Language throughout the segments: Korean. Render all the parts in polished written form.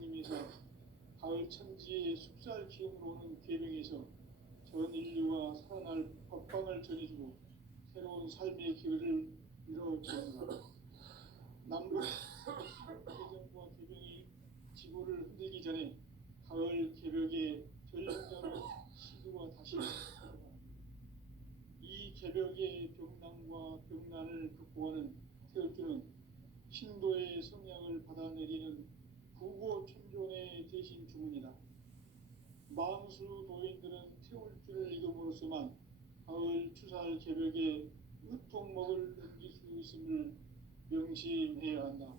님에서 가을 천지의 숲살 기운으로 오는 괴명에서 전 인류가 살아날 법방을 전해주고 새로운 삶의 기회를 열어주는다. 남북 개정과 개병이 지구를 흔들기 전에 가을 개벽의 전력자로 시드가 다시 일어납니다. 이 개벽의 병난과 병난을 극복하는 태엽주는 신도의 성량을 받아내리는 부고천존의 대신 주문이다. 만수 도인들은 태울주를 읽음으로써만 가을 추살 개벽에 으통먹을 넘길 수 있음을 명심해야 한다.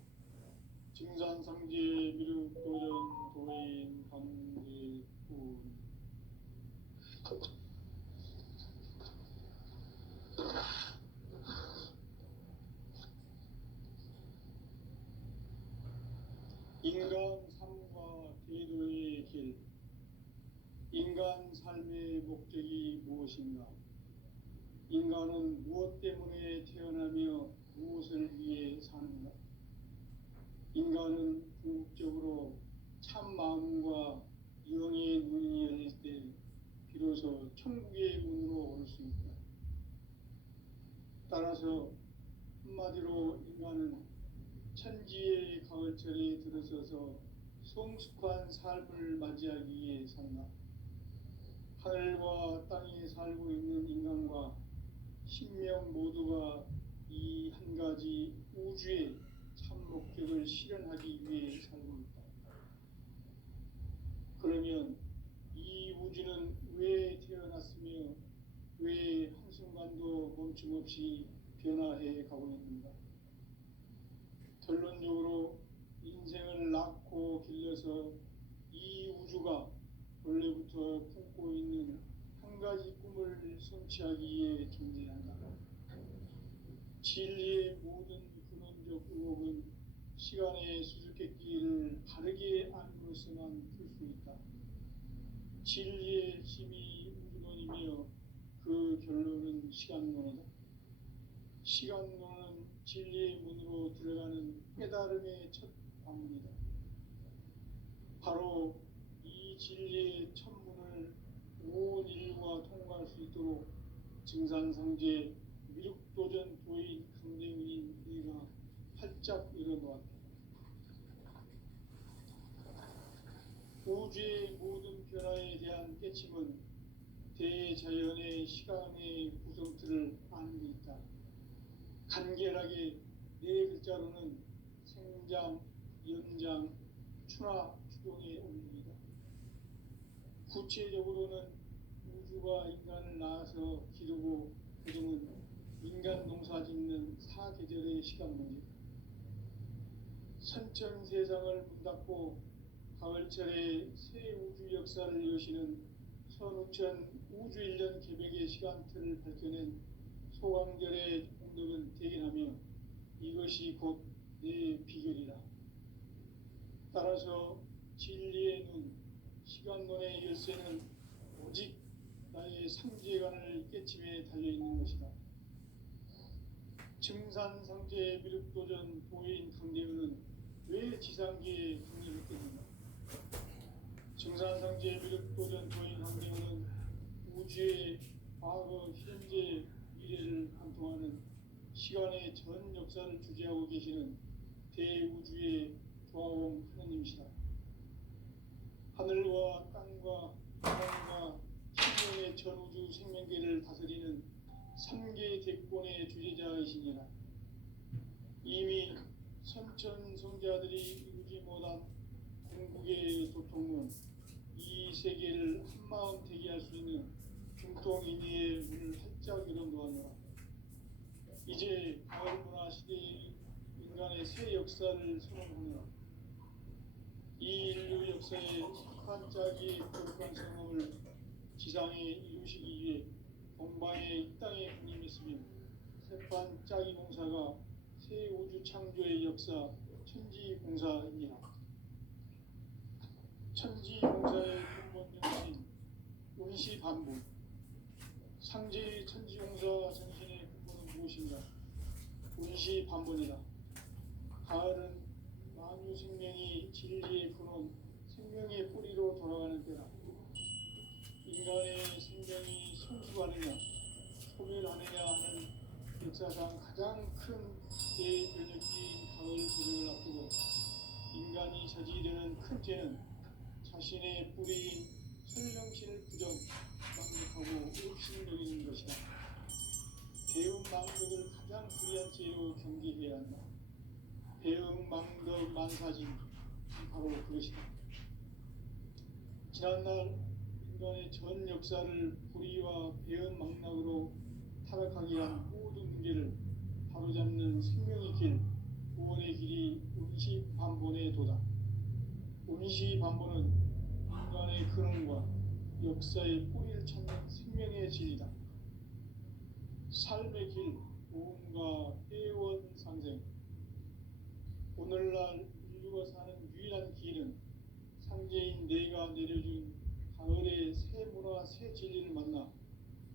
증산상제 미륵도전 도인 강제군 인간 삶과 대도의 길. 인간 삶의 목적이 무엇인가? 인간은 무엇 때문에 태어나며 무엇을 위해 사는가? 인간은 궁극적으로 참 마음과 영의 눈이 열릴 때 비로소 천국의 문으로 올 수 있다. 따라서 한마디로 인간은 천지의 가을철에 들어서서 성숙한 삶을 맞이하기 위해 산다. 하늘과 땅에 살고 있는 인간과 신명 모두가 이 한 가지 우주의 참 목적을 실현하기 위해 살고 있다. 그러면 이 우주는 왜 태어났으며 왜 한순간도 멈춤없이 변화해 가고 있는가? 결론적으로 인생을 낳고 길러서 이 우주가 원래부터 품고 있는 한 가지 꿈을 성취하기 위해 존재한다. 진리의 모든 근원적 의혹은 시간의 수수께끼를 바르게 알므로서만 풀 수 있다. 진리의 힘이 우주론이며 그 결론은 시간론이다. 시간론은 진리의 문으로 들어가는 깨달음의 첫 방문이다. 바로 이 진리의 천문을 온 인류가 통과할 수 있도록 증산상제 미륵도전 도인 강대문인 우리가 활짝 열어놓았다. 우주의 모든 변화에 대한 깨침은 대자연의 시간의 구성틀을 아는 데 있다. 간결하게 네 글자로는 생장, 연장, 추나 추동의 원리이다. 구체적으로는 우주가 인간을 낳아서 기르고 그중은 인간 농사 짓는 사계절의 시간 문제. 선천 세상을 문 닫고 가을철에 새 우주 역사를 여시는 선우천 우주 1년 개벽의 시간틀을 밝혀낸 소강절의 공덕은 대견하며 이것이 곧 내 비결이라. 따라서 진리의 눈, 시간론의 열쇠는 오직 나의 상제관을 깨침에 달려있는 것이다. 증산상제 미륵도전 도인 강대문은 왜 지상계에 강림했겠는가? 증산상제 미륵도전 도인 강대문은 우주의 과거, 현재, 미래를 관통하는 시간의 전 역사를 주재하고 계시는 대우주의 조화원 하느님이시다. 하늘과 땅과 바람과 신령의 전우주 생명계를 다스리는 3개 대권의 주재자이시니라. 이미 선천 성자들이 이루지 못한 궁극의 도통문, 이 세계를 한마음 되게 할 수 있는 중통인의의 문을 활짝 열어놓았노라. 이제 가을 문화 시대의 인간의 새 역사를 선언하노라. 이 인류 역사의 한 짝이 거룩한 성험을 지상에 이루시기 위해 동방의 이 땅에 군림했으며 새판 짝이 공사가 새 우주 창조의 역사 천지공사이니라. 천지공사의 근본 정신 운시반복. 상제의 천지공사 정신의 근본은 무엇인가? 운시반복이다. 가을은 만유 생명이 진리의 근원 인간이 저지르는 큰 죄는 자신의 뿌리인 설명신을 부정, 망각하고 없신여기는 것이다. 배음 망덕을 가장 불의한 죄로 경계해야 한다. 배음 망덕 만사진, 바로 그것이다. 지난날 인간의 전 역사를 불의와 배음 망락으로 타락하게 한 모든 문제를 바로잡는 생명의 길, 구원의 길이 운시반본의 도다. 운시반본은 인간의 근원과 역사의 뿌리를 찾는 생명의 진리다. 삶의 길, 보험과 회원상생. 오늘날 인류가 사는 유일한 길은 상제인 내가 내려준 가을의 새 문화, 새 진리를 만나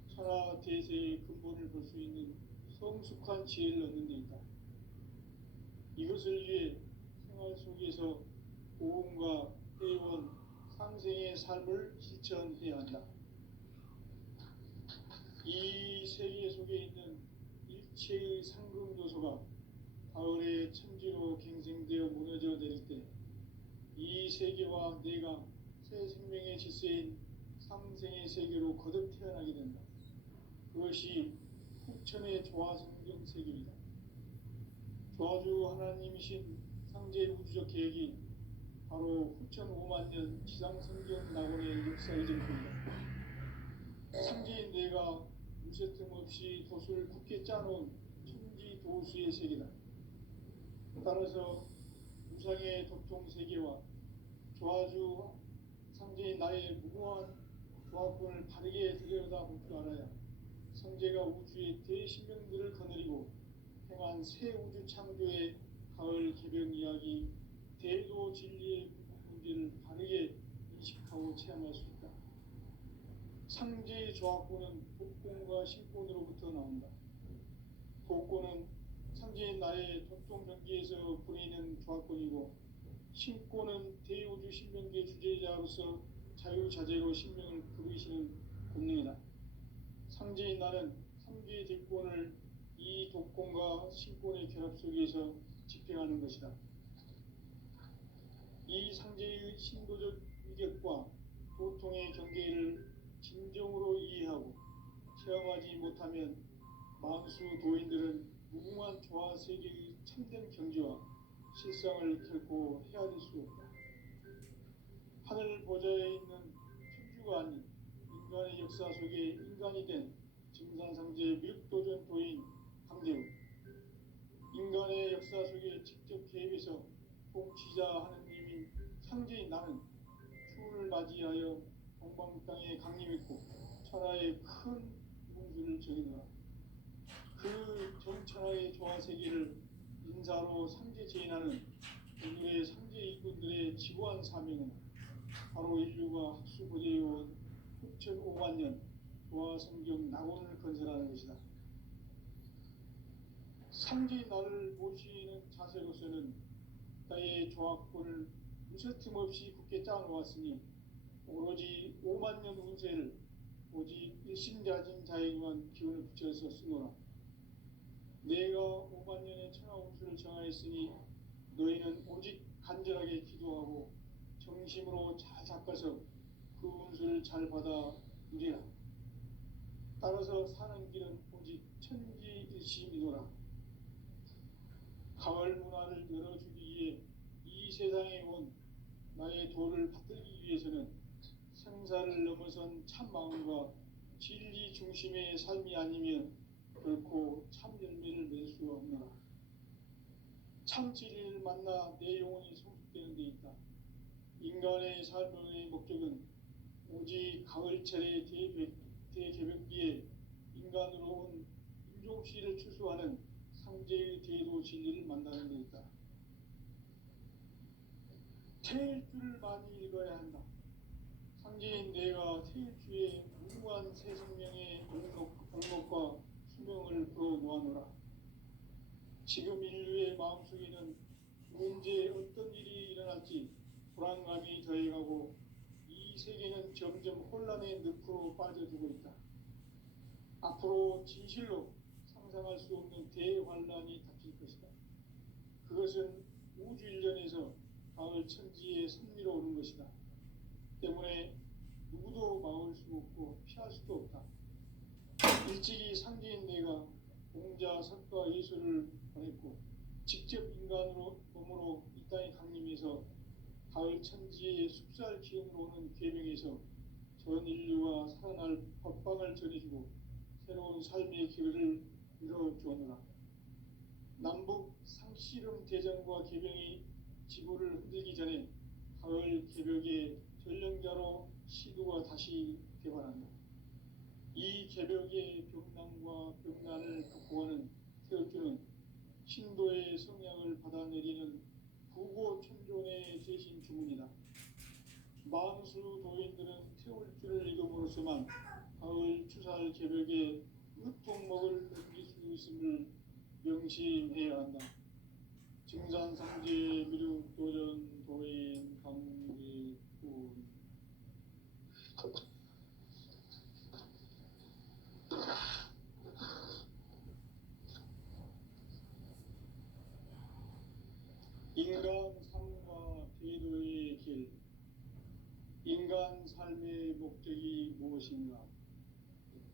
천하 대세의 근본을 볼 수 있는 성숙한 지혜를 얻는 데 있다. 이것을 위해 생활 속에서 보험과 회원, 상생의 삶을 실천해야 한다. 이 세계 속에 있는 일체의 상금 요소가 가을의 천지로 갱생되어 무너져 내릴 때 이 세계와 내가 새 생명의 질서인 상생의 세계로 거듭 태어나게 된다. 그것이 후천의 조화성경 세계이다. 조화주 하나님이신 상제 우주적 계획이 바로 후천 5만 년 지상성경 낙원의 역사의 전부이다. 상제인 내가 무쇠틈 없이 도수를 굳게 짜놓은 천지 도수의 세계다. 따라서 우상의 도통 세계와 조화주 상제인 나의 무고한 조화권을 바르게 들여다볼 줄 알아야 성제가 우주의 대신명들을 거느리고 행한 새 우주 창조의 가을 개변 이야기, 대도 진리의 문제를 바르게 인식하고 체험할 수 있다. 상제의 조화권은 복권과 신권으로부터 나온다. 복권은 상제인 나의 도통 경계에서 보이는 조화권이고, 신권은 대우주 신명계 주제자로서 자유자재로 신명을 부르시는 권능이다. 상제인 나는 3개의 대권을 이 독권과 신권의 결합 속에서 집행하는 것이다. 이 상제의 신도적 위력과 도통의 경계를 진정으로 이해하고 체험하지 못하면 만수 도인들은 무궁한 조화 세계의 참된 경지와 실상을 결코 헤아릴 수 없다. 하늘 보좌에 있는 천주가 아닌 인간의 역사 속에 인간이 된 증산상제 미륵도전 도인 강대우, 인간의 역사 속에 직접 개입해서 통치자 하느님인 상제인 나는 추운을 맞이하여 동방 땅에 강림했고 천하의 큰 운수를 정의노라. 그 정천하의 조화세계를 인사로 상제 제인하는 오늘의 상제 일꾼들의 지고한 사명은 바로 인류가 학수고대해온 후천 5만 년 조화성경 낙원을 건설하는 것이다. 상제인 나를 모시는 자세로서는 나의 조화권을 무쇠틈 없이 굳게 짜놓았으니 오로지 5만 년 운세를 오직 일심자진 자에게만 기운을 붙여서 쓰노라. 내가 5만 년의 천하 운수를 정하였으니 너희는 오직 간절하게 기도하고 정심으로 잘 닦아서 그 운수를 잘 받아 누리라. 따라서 사는 길은 오직 천지일심이노라. 가을 문화를 열어주기 위해 이 세상에 온 나의 도를 받들기 위해서는 생사를 넘어선 참 마음과 진리 중심의 삶이 아니면 결코 참 열매를 맺을 수가 없노라. 참 진리를 만나 내 영혼이 성숙되는 데 있다. 인간의 삶의 목적은 오직 가을철의 대개벽기에 인간으로 온 인종시를 추수하는 상제의 대도 진리를 만나는 데 있다. 태일주를 많이 읽어야 한다. 상제인 내가 태일주의 무궁한 새 생명의 목록과 수명을 불어놓아노라. 지금 인류의 마음속에는 언제 어떤 일이 일어날지 불안감이 더해가고 이 세계는 점점 혼란의 늪으로 빠져들고 있다. 앞으로 진실로 상상할 수 없는 대환란이 닥칠 것이다. 그것은 우주 일련에서 가을 천지의 섭리로 오는 것이다. 때문에 누구도 막을 수 없고 피할 수도 없다. 일찍이 상제인 내가 공자, 석가, 예수를 보냈고 직접 인간으로 몸으로 이 땅에 강림해서 가을 천지의 숲살 기운으로 오는 계명에서 전 인류가 살아날 법방을 전해주고 새로운 삶의 기회를 열어주었노라. 남북 상씨름 대전과 개병이 지구를 흔들기 전에 가을 개벽의 전령자로 시도가 다시 개발한다. 이 개벽의 벽난과 벽난을 극복하는 태어주는 신도의 성향을 받아내리는 부고천존의 대신 주문이다. 만수 도인들은 태울주를 읽음으로써만 가을 추살 개벽의 으통목을 넘길 수 있음을 명심해야 한다. 증산상제 미륵 도전 도인 강계군 인간 삶과 대도의 길. 인간 삶의 목적이 무엇인가?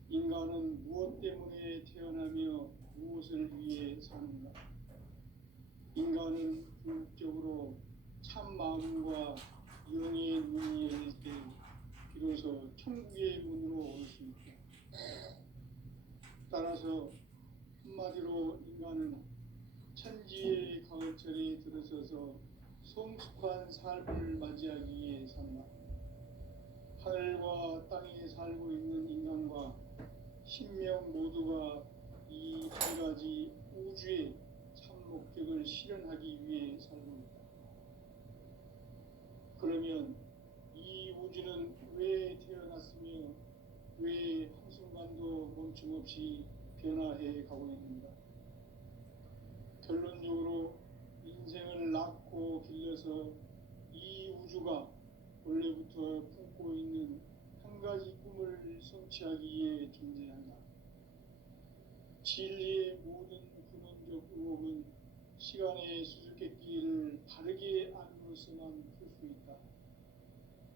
인간은 무엇 때문에 태어나며 무엇을 위해 사는가? 인간은 궁극적으로 참 마음과 영의 눈이 열릴 때 비로소 천국의 문으로 올 수 있다. 따라서 한마디로 인간은 천지의 가을철에 들어서서 성숙한 삶을 맞이하기 위해 산다. 하늘과 땅에 살고 있는 인간과 신명 모두가 이 한 가지 우주의 참 목적을 실현하기 위해 살고 있다. 그러면 이 우주는 왜 태어났으며 왜 한순간도 멈춤없이 변화해 가고 있는가? 결론적으로 인생을 낳고 길러서 이 우주가 원래부터 품고 있는 한 가지 꿈을 성취하기 위해 존재한다. 진리의 모든 근원적 의혹은 시간의 수수께끼를 바르게 알므로서만 풀 수 있다.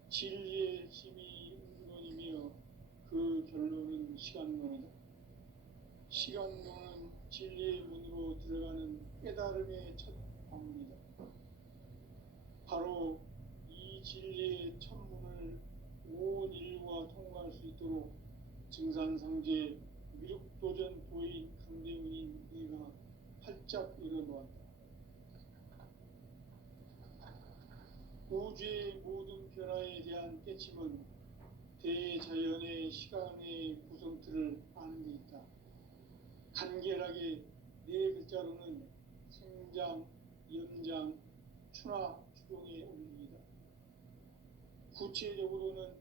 진리의 핵심이 근원이며 그 결론은 시간론이다. 시간론은 진리의 문으로 들어가는 깨달음의 첫 방문이다. 바로 이 진리의 첫 문을 온 인류가 통과할 수 있도록 증산상제 미륵도전 도인 강대문인 네가 활짝 열어놓았다. 우주의 모든 변화에 대한 깨침은 대자연의 시간의 구성틀을 아는 데 있다. 간결하게 네 글자로는 생장, 연장, 추나 추동의 원리이다. 구체적으로는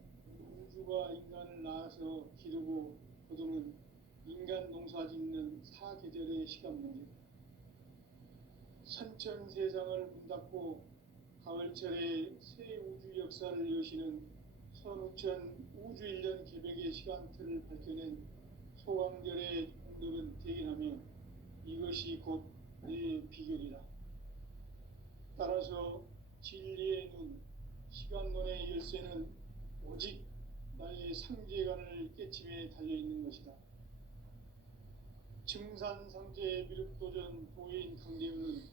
우주가 인간을 낳아서 기르고 거두는 인간 농사 짓는 사계절의 시간 문제다. 선천세상을 문 닫고 가을철에 새 우주 역사를 여시는 선우천 우주일년 개벽의 시간틀을 밝혀낸 소강절의 공덕은 대견하며 이것이 곧 내 비결이다. 따라서 진리의 눈, 시간론의 열쇠는 오직 나의 상제관을 깨침에 달려있는 것이다. 증산상제 미륵도전 도인 강대문은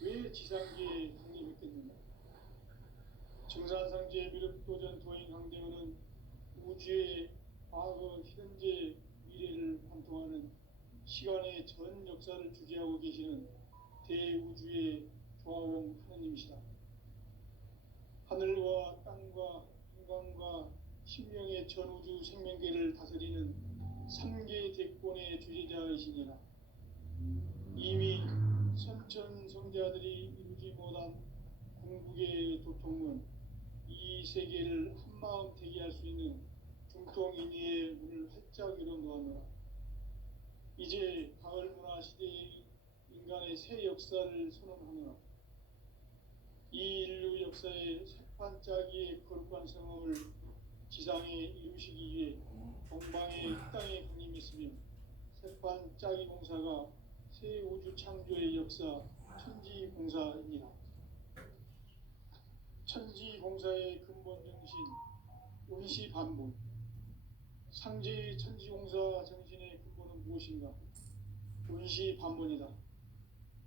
왜 지상계에 강림했겠는가? 증산상제 미륵도전 도인 강대문은 우주의 과거, 현재, 미래를 관통하는 시간의 전 역사를 주재하고 계시는 대우주의 조화원 하느님이시다. 하늘과 땅과 인간과 신명의 전우주 생명계를 다스리는 3개 대권의 주재자이시니라. 이미 선천성자들이 이루지 못한 궁극의 도통은 이 세계를 한마음 되게 할 수 있는 중통인의의 문을 활짝 열어놓았노라. 이제 가을 문화 시대의 인간의 새 역사를 선언하노라. 이 인류 역사의 새판짜기의 거룩한 성업을 지상에 이루시기 위해 동방의 땅에 군림했으며 새판짜기 공사가 새 우주 창조의 역사 천지공사입니다. 천지공사의 근본 정신, 운시반본. 상제의 천지공사 정신의 근본은 무엇인가? 운시반본이다.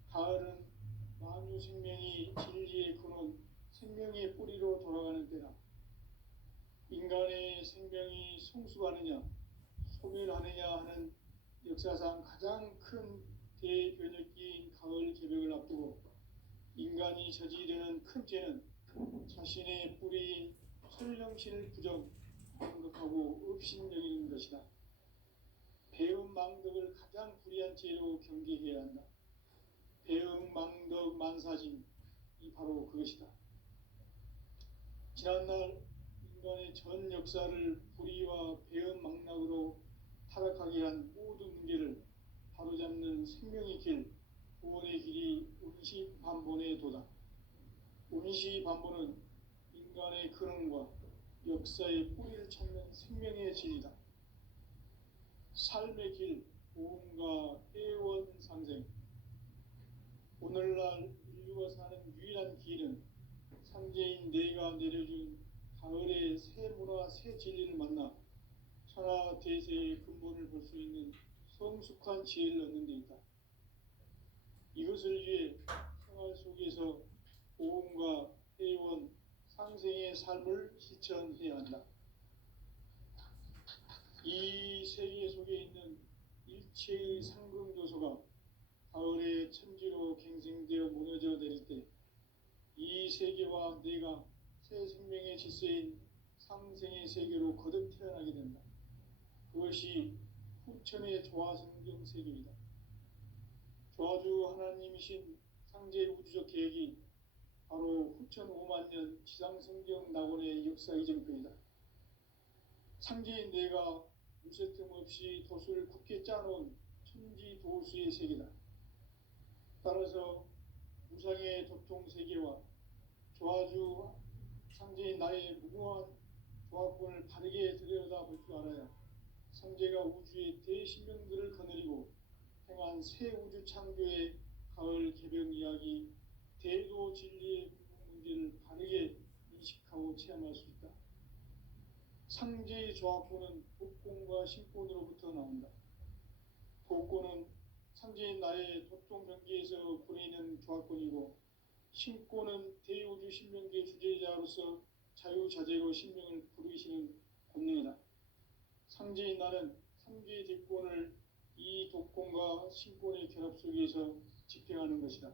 가을은 만유 생명이 진리의 근원, 생명의 뿌리로 돌아가는 때다. 인간의 생명이 성숙하느냐, 소멸하느냐 하는 역사상 가장 큰 대변혁기인 가을 개벽을 앞두고 인간이 저지르는 큰 죄는 자신의 뿌리인 설령신을 부정하고 업신여기는 것이다. 배은망덕을 가장 불의한 죄로 경계해야 한다. 배은망덕 만사짐이 바로 그것이다. 지난날 인간의 전 역사를 불의와 배은망락으로 타락하게 한 모든 문제를 바로잡는 생명의 길, 구원의 길이 운시반본의 도다. 운시반본은 인간의 근원과 역사의 뿌리를 찾는 생명의 진리다. 삶의 길, 보험과 애원상생. 오늘날 인류가 사는 유일한 길은 상제인 내가 내려준 가을의 새 문화, 새 진리를 만나 천하 대세의 근본을 볼 수 있는 성숙한 지혜를 얻는 데 있다. 이것을 위해 생활 속에서 보험과 애원, 상생의 삶을 실천해야 한다. 이 세계 속에 있는 일체의 상금 요소가 가을의 천지로 갱생되어 무너져 내릴 때 이 세계와 내가 새 생명의 질서인 상생의 세계로 거듭 태어나게 된다. 그것이 후천의 조화성경 세계이다. 조화주 하나님이신 상제의 우주적 계획이 바로 후천 5만년 지상성경 낙원의 역사 이전편이다. 상제인 내가 무쇠틈 없이 돛을 굳게 짜놓은 천지도수의 세계다. 따라서 무상의 도통 세계와 조화주 상제인 나의 무궁한 조화권을 바르게 들여다볼 줄 알아야 상제가 우주의 대신명들을 거느리고 행한 새 우주 창조의 가을 개벽 이야기, 대도 진리의 문제를 바르게 인식하고 체험할 수 있다. 상제의 조화권은 독권과 신권으로부터 나온다. 독권은 상제인 나의 도통 경계에서 부리는 조화권이고, 신권은 대우주 신명계 주제자로서 자유자재로 신명을 부르시는 권능이다. 상제인 나는 상제의 대권을 이 독권과 신권의 결합 속에서 집행하는 것이다.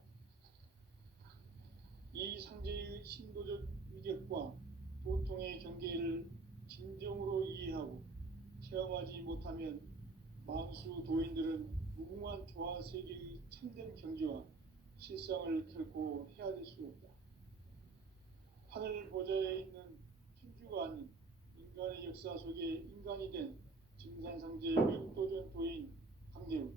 이 상제의 신도적 위력과 도통의 경계를 진정으로 이해하고 체험하지 못하면 만수 도인들은 무궁한 조화 세계의 참된 경지와 실상을 결코 헤아릴 수 없다. 하늘 보좌에 있는 천주가 아닌 인간의 역사 속에 인간이 된 증산상제 육도전 도인 강대우,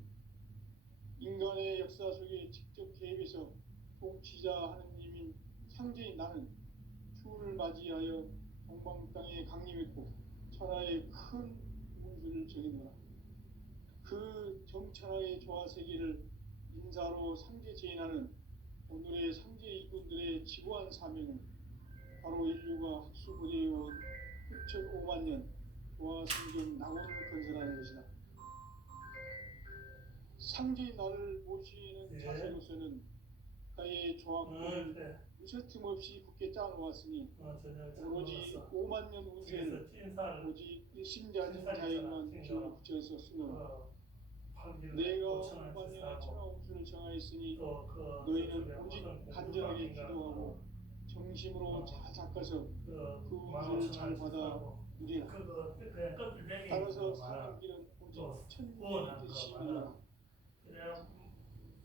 인간의 역사 속에 직접 개입해서 통치자 하느님인 상제인 나는 추운을 맞이하여 동방 땅에 강림했고 천하의 큰 운수를 정해놓아 그 정천하의 조화 세계를 인사로 상제 제인하는 오늘의 상제 이군들의 지구한 사명은 바로 인류가 학수부대해온 6,5만 년 조화 성경 낙원을 건설하는 것이다. 상제인 나를 모시는 자세로서는 가의 조화권을 무쇠틈 없이 굳게 짜놓았으니 오로지 5만 년 운세를 오직 일심자진 자에게만 기울여 붙여서 쓰노라. 내가 5만 년의 천하 운수를 정하였으니 너희는 오직 간절하게 기도하고 정심으로 잘 닦아서 그 운수를 잘 받아 누리라. 따라서 사는 길은 오직 천지 뜻이니라.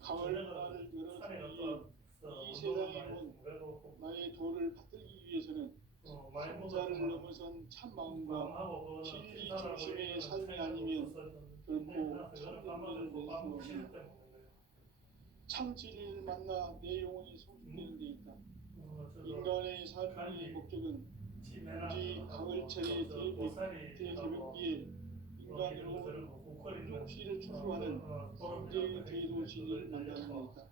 가을 문화를 열어주기 위해 이 세상에 온 나의 도를 받들기 위해서는 상자를 넘어선 참 마음과 진리 중심의 삶이 아니면 결코 참 은혜를 낼 수 없다. 참 진리를 만나 내 영혼이 성숙되는 데 있다. 인간의 삶의 목적은 오직 가을철의 대개벽기에 인간으로 운동시를 추수하는 상제의 대도 진리를 만나는 데 있다.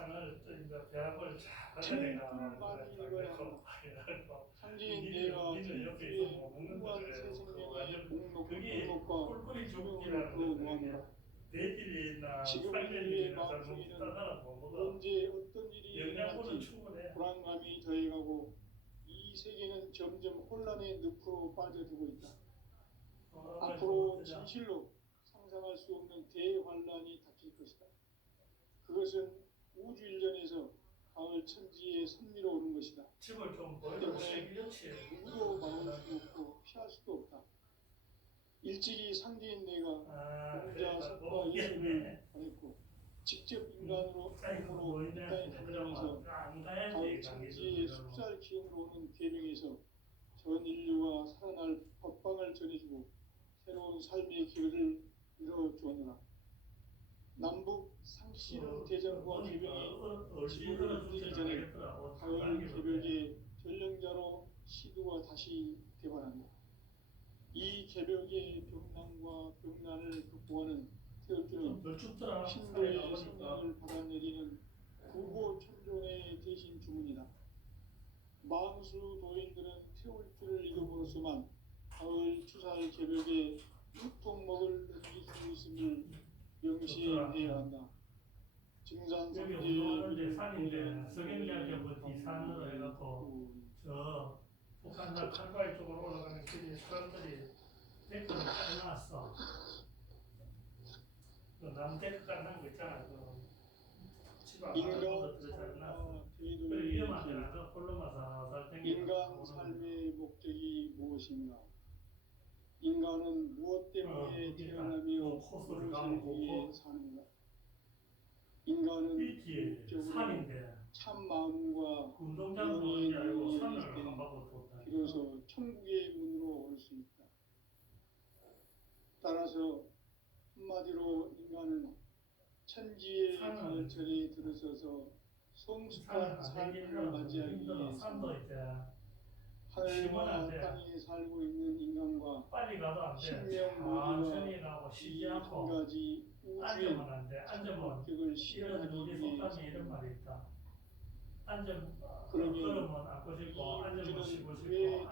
산을 또 이제 배합을 잘 틈을 받아내가 많이 읽어야 한다. 상징인 내가 니는 옆에天주의 있어 뭐 먹는 무한 거를 새 그 생명의 완전 그게 목록과 꿀꿀이 수명을 죽기라는 그 거죠. 노하노라. 내질이나 지금 우리의 살면이나 잘못 마음속에는 따라서 못 먹어. 언제 어떤 일이 영양분은 일어날지 충분해. 불안감이 더해가고 이 세계는 점점 혼란의 늪으로 빠져들고 있다. 앞으로 진실로 상상할 수 없는 대환란이 닥칠 것이다. 그것은 우주 일련에서 가을 천지의 선미로 오는 것이다. 집을 좀 때문에 보여주지. 누구도 막을 수 없고 피할 수도 없다. 일찍이 상대인 내가 공자 석과 예수를 보냈고 직접 인간으로 몸으로 이 땅에 다니면서 가을 천지의 숲살 기운으로 오는 계명에서 전 인류가 살아날 법방을 전해주고 새로운 삶의 길을 열어주었노라. 남북 상씨름 대전과 개병이 지구를 흔들기 전에 가을 개벽의 전령자로 시두가 다시 되관한다. 이 개벽의 병난과 병난을 극복하는 태어주는 신도의 성령을 받아내리는 구보천존의 대신 주문이다. 만수 도인들은 태울주를 이름으로서만 가을 추살 개벽에 육통목을 넘길 수 있음을 명시해야 한다. 증산성지의 여기 운동하는데 산인데 석영리학교 이 산으로 해갖고 저 북한산 칼바위 쪽으로 올라가는 길에 사람들이 데크를 깔아놨어. 그 남데크 깔아놓은 거 있잖아. 집 앞으로 들어서 그래 위험하지 않아. 홀로만 살살 땡기고 인간 삶의 목적이 무엇인가? 인간은 무엇 때문에 태어나며 무엇을 위해 사는가? 인간은 목적으로 참 마음과 영의 눈이 있을 때 비로소 천국의 문으로 올 수 있다. 따라서 한마디로 인간은 천지의 가을철에 들어서서 성숙한 삶을 맞이하기 위해서 하늘과 땅에 살고 있는 인간과 신명 모두가 이 한 가지 우주의 목적을 실현하기 위해서 그러면 이 우주는 왜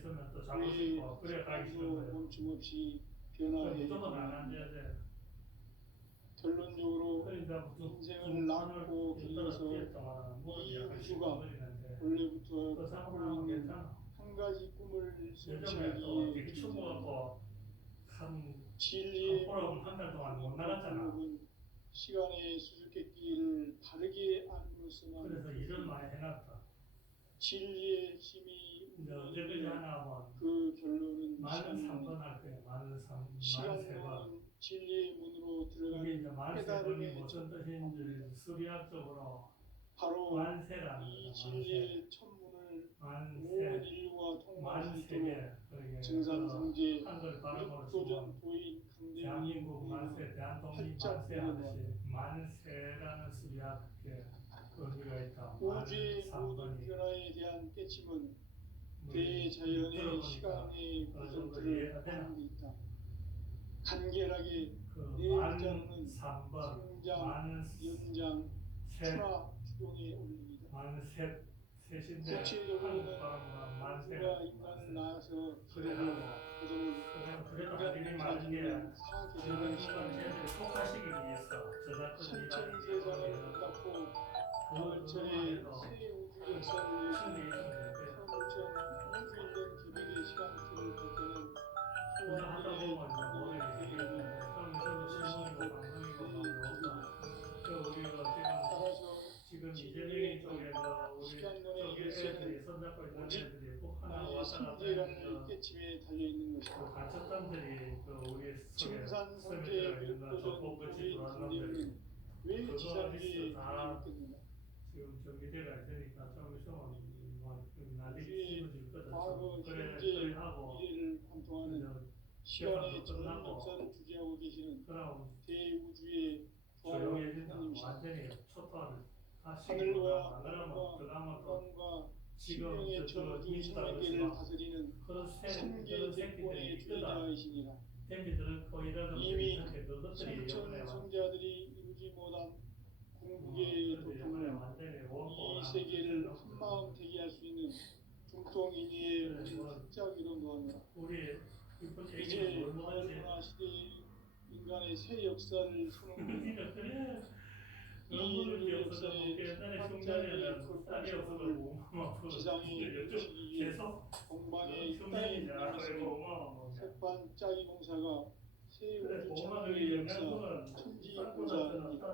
태어났으며 왜 아직까지도 멈춤 없이 변화해 가는가? 결론적으로 인생을 낳고 길러서 이 우주가 원래부터 갖고 있는 한 가지 꿈을 성취하기 위해 진리의 방법은 시간의 수수께끼를 바르게 안으로서만 진리의 힘이 그 결론은 시간은 진리의 문으로 들어가는 깨달음의 바로 이 진리의 천문을 온 인류가 통과할 수 있도록 증산성제 육도전 도인 강대국의 활짝 열어놓았다. 우주의 모든 변화에 대한 깨침은 대자연의 시간의 구성들을 하는 데 있다. 간결하게 네 글자로는 성장, 연장, 출하, 추동의 올림이다. 구체적으로는 우주가 인간을 낳아서 기르고 거두는 인간 가지는 사계절의 시간을 신천세상을 닦고 가을철에 새 우주 역사를 위해서 성천 우주 일년 개벽의 시간표를 볼 때는 소환들의 운동을 계획하는 따라서 진리의 시간론의 열쇠는 오직 나의 성제라는 깨침에 달려있는 것이다. 증산성제의 육도전 도인 강대국은 왜 지상계에 있겠는가? 우주의 과거, 현재, 미래를 관통하는 시간의 전 역사를 주재하고 계시는 대우주의 조화로운 하나님이시다. 하늘과 땅과 신명의 전우주 생명계를 다스리는 3개 대권의 주인자이시니라. 이미 성천 성자들이 이루지 못한 중국의 도통은 이 세계를 한마음 되게 할 수 있는 중통인의 학자기로 놓았노라. 우리 이제 가을 문화 시대의 인간의 새 역사를 선언합니다. 이 인류 역사의 한자리의 굴곡심을 지상에 펼치기 위해 동방의 땅이 남았으니 새판 짜기 공사가 새 우주 창조의 역사 천지공사입니다.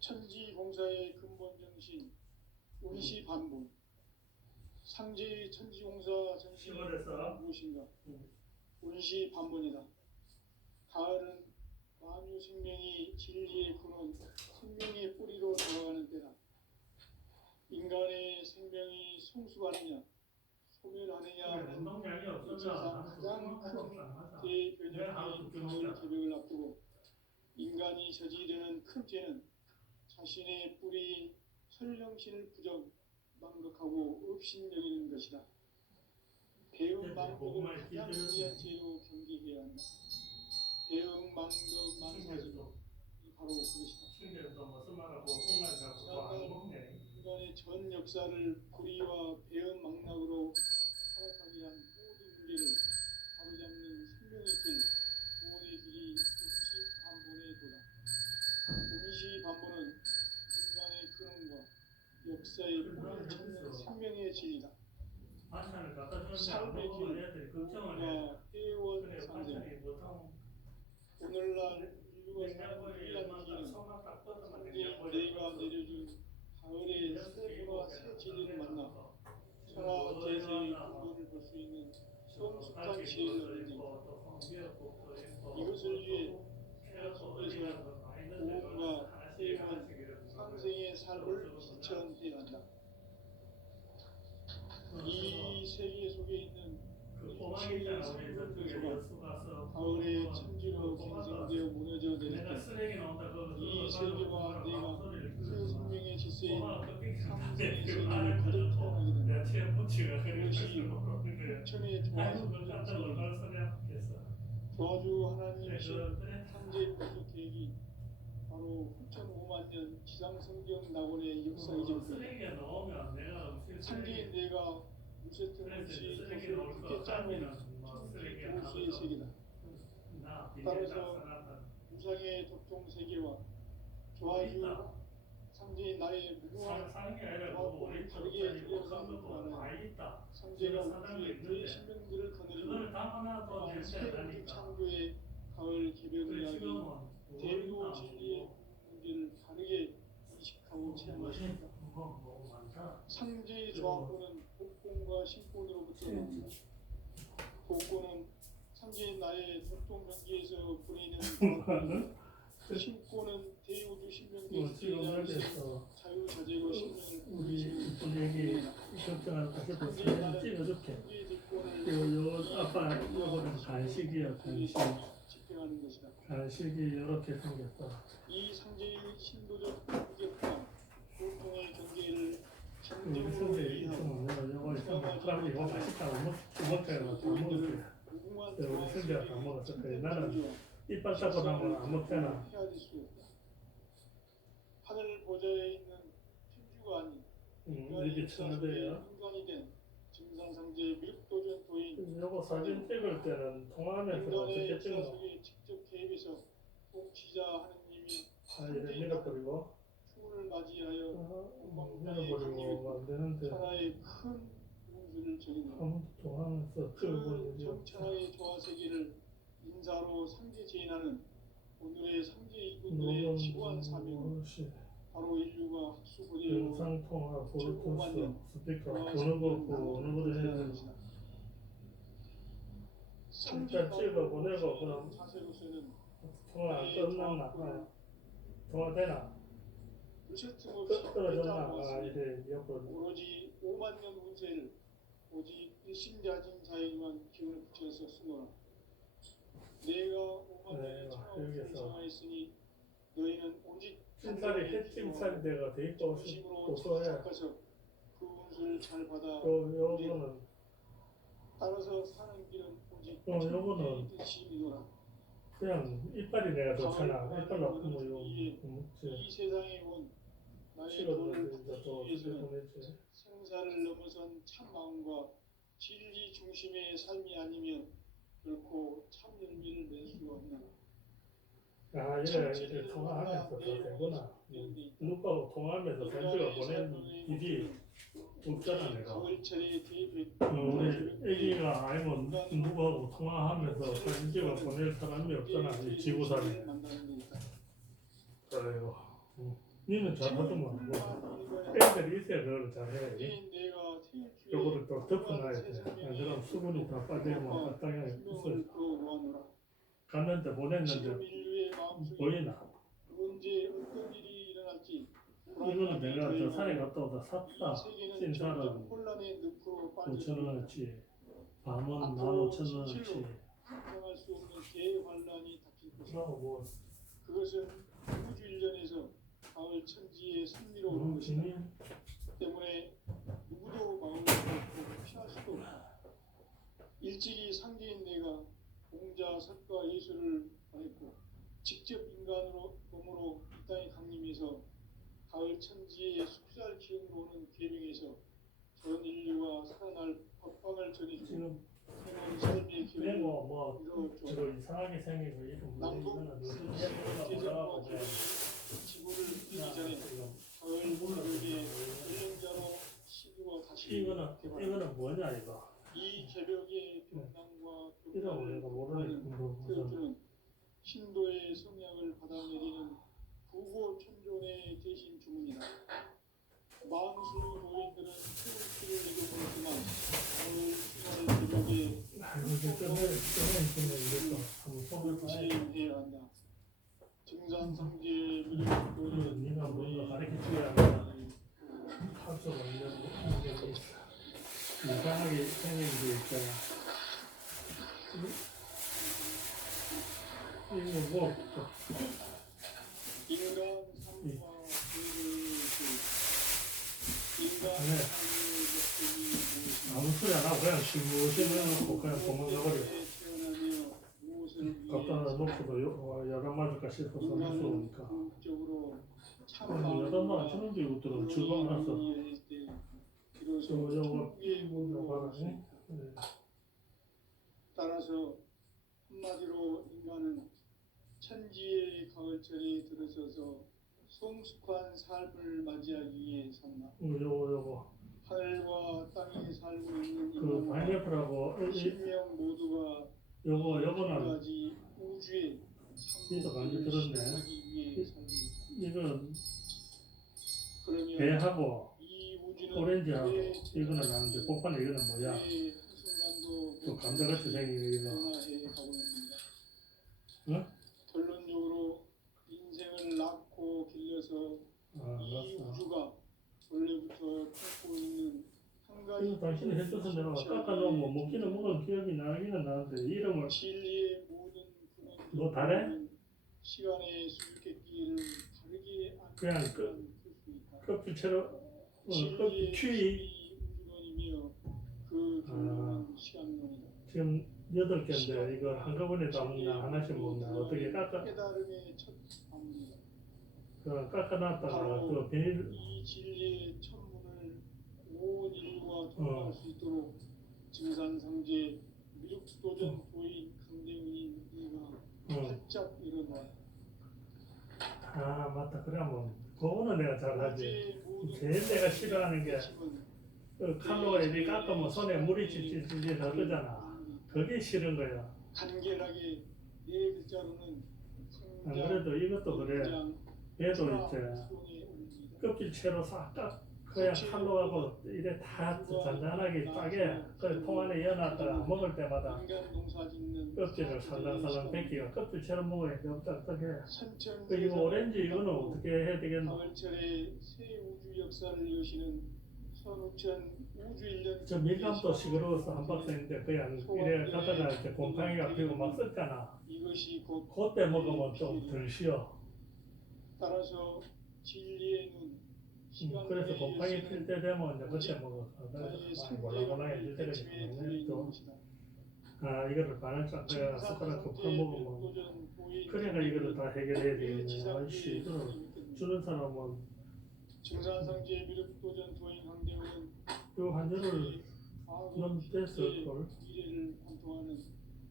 천지공사의 근본 정신 운시반본. 상제의 천지공사 정신은 무엇인가? 운시반본이다. 가을은 만유 생명이 진리의 근원, 생명의 뿌리로 돌아가는 때다. 인간의 생명이 성숙하느냐, 소멸하느냐, 역사상 가장 큰 대변혁의 가을 개벽을 앞두고 인간이 저지르는 큰 죄는 자신의 뿌리인 설령신을 망각하고 업신여기는 것이다. 배음 망덕을 가장 무리한 죄로 경계해야 한다. 배음 망덕 망사지 바로 그것이다. 인간의 전 역사를 불의와 배음 망락으로 타락하게 한 모든 문제를 바로잡는 생명의 길, 구원의 길이 운시반본의 도다. 운시반본은 인간의 근원과 역사의 뿌리를 찾는 생명의 진리다. 삶의 길, 구원과 회원 상생. 오늘날 인류가 사는 유일한 길은 상대인 내가 내려준 가을의 새 문화 새 진리를 만나 천하 제세의 근본을 볼 수 있는 성숙한 지혜를 얻는 이것을 위해 천하속에서 구원과 회원 상생의 삶을 실천해야 한다. 이 세계 속에 있는 일체의 생명소가 가을에 천지로 갱생되어 무너져 내릴 때 이 세계와 내가 새 생명의 질서인 상생의 세계를 거듭 태어나게 된다. 그것이 천의 조화성전 세계입니다. 조화주 하나님이신 창제 구속 계획이 바로 9,500만 년 지상성경 낙원의 역사이죠. 창조인 내가 무쇠 틈없이 덫을 굳게 짜놓은 천지 도수의 세계다. 따라서 무상의 도통 세계와 조화주 상제인 나의 무궁한 조화권을 다르게 들여다보는 동안은 상제가 우주의 대신명들을 거느리고 또한 새 우주 창조의 가을 개벽을 이야기 대교 진리의 문제를 다르게 인식하고 체험하십니다. 상제의 조화권은 복권과 신권으로부터 나옵니다. 복권은 상제인 나의 도통명기에서 보내는 조화권이고 신권은 대우주 신명계에서 제자로서 자유자재고 신명을 우리 얘기 걱정하는 거 사진 찍어줄게. 요 아빠 요거는 간식이야 간식. 집행하는 것이다. 간식이 이렇게 생겼어. 이 상제의 신도적 무게과 보통의 경계를 여기 선배 있으면 내가 요거 있으면 빨리 이거 맛있다고 먹자고 다 먹을게. 우리 선배가 다 먹었을 거야. 나는 이빨 닦고 나면 안 먹잖아. 하늘 보좌에 있는 천주가 아닌 이게 천하대야. 인간이 된 증상상제 밀도전 도인 요거 사진 찍을 때는 통화하면서 인간의 어떻게 역사 찍어? 속에 직접 개입해서 통치자 하느님이 이래 밀어버리고. 추운을 맞이하여 밀어버리고 안 되는데. 천하의 큰 운수를 적인다. 아무도 통화하면서 찍어보는 그 일이 없어. 정천하의 조화 세계를 인사로 상제 제인하는 오늘의 상제 이분들의 지구한 사명은 바로 인류가 학수고대로 영상통화, 블루투스, 스피커 어느 거 없고 어느 거를 해야 되는지 일단 찍어 보내고 그럼 자세로서는 통화 안 끝났나? 통화 되나? 떨어졌나? 이래 옆으로 오로지 5만 년 운세를 오직 일심자진 자에게만 기운을 붙여서 쓰노라. 내가 5만 년의 천하운세를 정하였으니 너희는 오직 찐살이 햇찜살이 내가 돼 있고 고소해. 그 운수를 잘 받아 요거는 따라서 사는 길은 오직 요거는 뜻이노라. 그냥 이빨이 내가 좋잖아. 이빨 나쁜 거 이거 먹지. 이 세상에 온 나의 싫어도 도를 이제 또 받들기 어떻게 위해서는 보냈지. 생사를 넘어선 참 마음과 진리 중심의 삶이 아니면 결코 참 열매를 낼 수가 없는 아, 이래 통화하면서 더 되구나. 누구하고 통화하면서 편지를 보낸 일이 없잖아, 내가. 가을철에 대백 우리 애기가 아니면 누구하고 통화하면서 편지를 보낼 사람이 없잖아, 이 지구상에. 그래요. 니는 잘하더만. 뭐. 애들이 있어야 그걸 잘해. 요거를 또 덮어놔야 돼. 안 그러면 수분이 다 빠지면 마땅하게 부서져. 갔는데 보냈는데 보이나? 언제 어떤 일이 일어날지 이거는 내가 저 산에 갔다 오다 샀다. 찐살은 혼란의 늪으로 빠져 5,000원어치, 밤은 15,000원어치. 상상할 수 없는 대환란이 닥칠 것이다. 그러고 뭐 그것은 우주 일련에서 가을 천지의 승리로운 것이다. 때문에 누구도 막을 수 없고 피할 수도 없다. 일찍이 상계인 내가 공자, 석가, 예수를 보냈고 직접 인간으로 몸으로 이 땅에 강림해서 가을 천지의 숲살 기운으로 오는 계명에서 전 인류가 살아날 법방을 전해주고 지금 새로운 삶의 기운을 내고 뭐 이루어줘. 저거 이상하게 생기고 이런 뭐 남북 이거는 요즘 대전과 뭐라고 기운이 지구를 이기 전에 가을 가을의 일령자로 시주가 다시 이거는 뭐냐 이거? 이 개벽의 평강과 이라고 내가 모르는 무슨 세워주는 신도의 성향을 받아내리는 구고천존의 대신 주문이다. 망수 노인들은 태울기를 이루었지만 오늘 수많은 개벽에 이거 전에 이랬어. 한번 손을 봐야 부시해야 한다. 증산상제 미륵 네가 노인은 뭔가 가르쳐 줘야 한다. 합수가 있는 게 있어. 이상하게 생긴 게 있잖아. 이거 뭐 인간 삶과 인간 네. 아무 소리 안 하고 그냥 쉬고 그냥 도망가버려. 갖다 놓고도 여러 마리가 싶어서 무서우니까. 여덟 마리 주는데 이것들은 즐거워 알았어. 요거 뭐 봐라. 따라서 한마디로 인간은 천지의 가을철에 들어서서 성숙한 삶을 맞이하기 위해 산다. 요거 하늘과 땅에 살고 있는 그 인간과 파인애플하고 신명 모두가 요거는 까지 우주의 이거 많이 들었네. 이건 그러면 배하고 이 우주는 오렌지하고 이거는 아는데 복판에 이거는 뭐야? 또 감자같이 생긴 이거. 응? 결론적으로 인생을 낳고 길러서 아, 이 알았어. 우주가 원래부터 품고 있는 한 가지 이거 당신이 해줘서 내가 깎아놓으면 먹기는 먹은 기억이 나기는 나는데 이름을 진리의 모든 뭐 다래? 시간의 수수께끼를 다르게 그냥 껍질채로 껍질 추위 우주론이며 그 결론은 시간론이다. 지금 8개인데 이거 한꺼번에 다 먹나 하나씩 먹나 어떻게 깨달음의 첫 방문이다. 깎아놨다가 또 비닐 이 진리의 천문을 온 인류가 통과할 수 있도록 증산상제 미륵도전 보인 강대문인 이가 활짝 일어나. 아 맞다 그러면 그거는 내가 잘하지. 제일 내가 싫어하는 게 칼로가 이렇게 깎으면 손에 물이 찔찔찔 나거잖아. 그게 싫은 거야. 간결하게 네 글자로는 안 그래도 이것도 그래. 얘도 이제 껍질채로 싹 그냥 칼로하고 이래 다 잔잔하게 짜게 그래 통 안에 넣어놨다가 먹을 때마다 껍질을 살랑살랑 벗기가 껍질채로 먹어야 돼. 어떡해. 이거 오렌지 이거는 어떻게 해야 되겠노? 가을철에 새 우주 역사를 여시는 선우천 우주 일년 저 밀감도 시끄러워서 한 박스인데 그냥 이래 가다가 이렇게 곰팡이가 피고 막 썼잖아. 이것이 곧 그때 먹으면 좀 덜 쉬어. 따라서 진리의 눈 그래서 곰팡이 필 때 되면 이제 그때 먹어. 그래서 많이 몰랑몰랑해질 때가 있거든요. 또 아 이거를 반을 쫙 내가 숟가락 컵 퍼먹으면 그래가 이거를 다 해결해야 되겠네. 아이씨 이거를 주는 사람은 증산상제 미륵 도전 도행 항대원 요 한절을 너무 뺐을 걸. 미래를 관통하는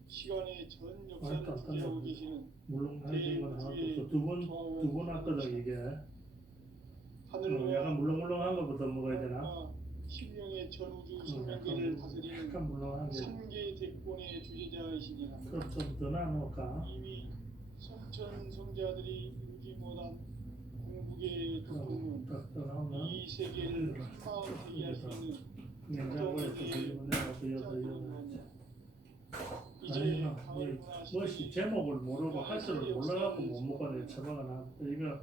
시간의 전 아니, 역사를 다 주재하고 끝났네. 계시는 물론 하는 건 하나도 두번 왔거든 이게. 약간 물렁물렁한 것부터 먹어야 되나? 신명의 전우주 생명계를 다스리는 약간 물렁한 게. 3개 대권의 주제자이시니라. 그럼 좀 더 나눠놓을까? 이미 성천 성자들이 이루지 못한 공국의 그럼 도움은 딱더 나오나? 이 세계를 희망되게 할 수 있는 냉장고에서 뒤집어 내가 비워서 이제 아니가 가을 문화 뭐시 제목을 모르고 할 줄을 몰라갖고 못 먹어내 처방을 나 이거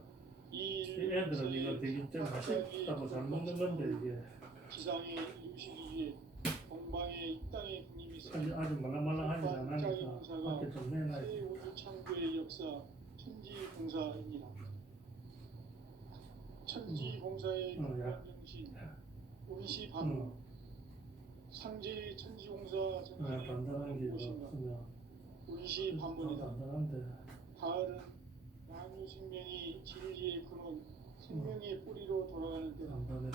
이 애들은 이거 되게 좀 맛있다고 잘 먹는 건데 이게 지상에 이루시기 위해 동방의 이 땅의 국님이 아주 말랑말랑하지 않으니까 밖에 좀 내놔야 새 우주 창조의 역사 천지공사입니다. 천지공사의 야. 정신 운시 반 상제 천지공사 정신의 단단한 게 무엇인가 없으면 운시 반문이다. 단단한데 가을은 만유 생명이 진리의 근원 생명의 뿌리로 돌아가는 때다. 단단해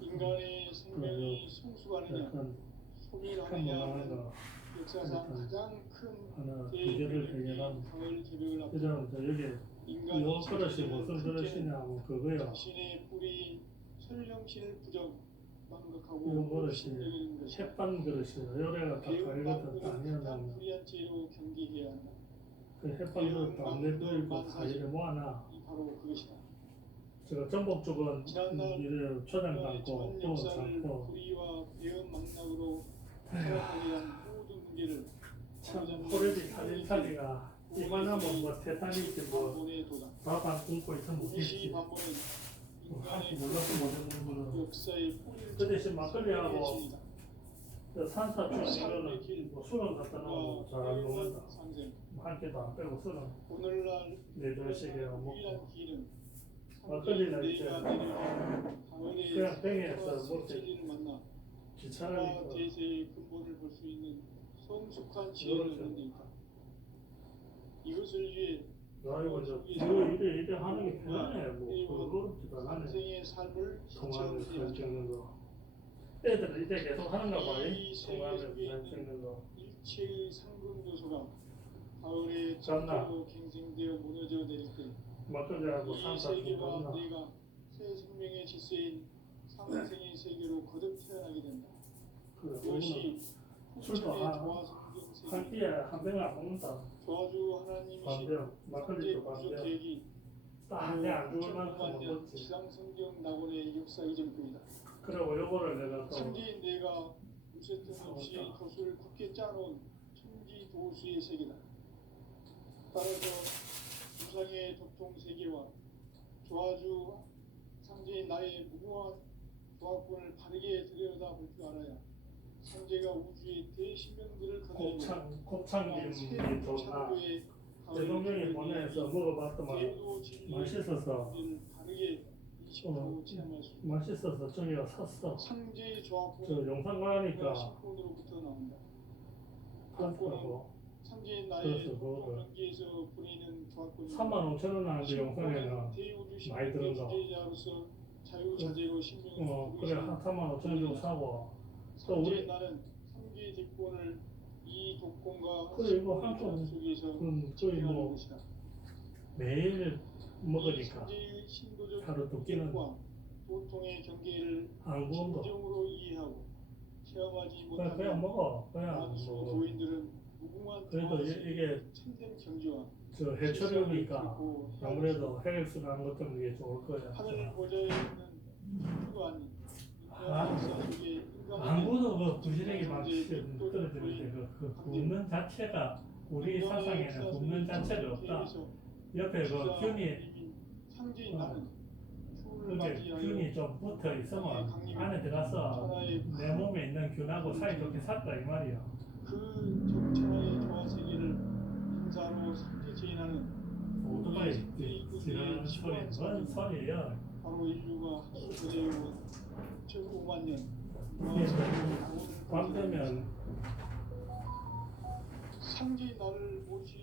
인간의 생명이 성숙하느냐 약간 소멸하느냐 한번 하나 역사상 가장 큰 하나 두 개를 해결한 가을 개벽을 앞두고 그다음 여기 요 인간이 그릇이 무슨 그릇이냐 뭐 그거야. 당신의 뿌리 설령신을 부정 망각하고 요 그릇이 숨겨지는 것이다. 햇반 그릇이야. 요래가 다 가위거든 배움만큼은 다 가장 아니어나면 불리한 죄로 경계해야 한다. 그 햇반 그릇도 안 내버리고 가위를 모아놔. 이 바로 그것이다. 제가 전복 쪽은 이래 초장 담고 전 또 역사를 담고 불의와 배움 망락으로 살아가게 한 모든 문제를 참 호레비 살림살이가 이만하면 뭐 태산이지 뭐 반본에 도다. 밥 안 굶고 있으면 운시 못겠지. 반본은 할줄 인간의 몰라서 못했는 거는 역사의 뿌리를 그 대신 막걸리하고 진이다. 그 산사 쪽 이거는 뭐 술은 갖다 놓으면 잘안 먹는다. 상생. 한 개도 안 빼고 술은 오늘날 네 잔씩에 먹고 유일한 길은 막걸리는 이제 가을의 그냥 뱅에서 먹지. 진리를 만나 귀찮으니까 대세의 근본을 볼 수 있는 성숙한 지혜를 얻는 데 있다. 이것을 위해 아이고 이거 이래 하는 게 편하네. 뭐 그렇지도 않네. 인생의 삶을 통화하면서 실천해야 잘 한다. 찍는 거. 애들은 이제 계속 하는가 봐. 이 통화하면서 세계 잘 속에 찍는 거. 일체의 상금 요소가 가을에 짠나. 점점 갱생되어 무너져 내릴 때 막걸리하고 이 산사 좀 세계와 넣나. 내가 새 생명의 질서인 상생의 세계로 거듭 태어나게 된다. 그래 이것이 술도 후천의 한 조화성경 끼에 한 병을 안 먹는다. 조화주 하나님이신 반병 막걸리도 반병. 계획이 딱내안 죽을 만큼 먹었지. 지상성경 낙원의 역사 이전표이다. 그리고 요거를 내가 또 천지인 내가 무쇠등 없이 돛을 굳게 짜놓은 천지 도수의 세계다. 따라서 우상의 도통 세계와 조화주 상제인 나의 무궁한 조합권을 바르게 들여다볼 줄 알아야 상제가 우주의 대신명들을 거느리고 곱창김이 좋나. 대통령이 보내서 먹어봤더만 맛있어서 바르게 인식하고 체험할 수 있다. 맛있어서 저기가 샀어. 상제의 저 조합권은 영상 가니까 신권으로부터 나온다. 샀더라고. 상제인 그래서 나의 그거를 동명기에서 부리는 조합권이 35,000원 하는데 영상에는 대우주 많이 들은 거. 주제자로서 자유자재로 신명을 그래 한 35,000원 주고 사고 또 우리 상제인 나는 상제의 대권을 이 독권과 그래 이거 한쪽 속에서 거의 뭐 것이다. 매일 먹으니까 상제의 신도적 하루 두 끼는 보통의 경계를 안 구운 거 진정으로 이해하고 체험하지 그냥 못하는 먹어 그냥 많수 뭐 교인들은 무궁한 그래도 이게 참된 경지와 저 해초류니까 아무래도 혈액순환 것 때문에 이게 좋을 거야. 하늘 보좌에 있는 또한 안 구워도 그 부지런히 막 떨어지는데 그 굽는 자체가 우리 사상에는 굽는 자체가 없다. 옆에 그 균이 그게 균이 좀 붙어 있으면 안에 들어가서 내 몸에 있는 균하고 사이좋게 살다 이 말이야. 그 적천하의 조화 세계를 인사로 상제 제인하는 오토바이 지나는 소리는 뭔 소리야. 바로 인류가 하수되어온 5만 년 밤 되면 상지 나를 모시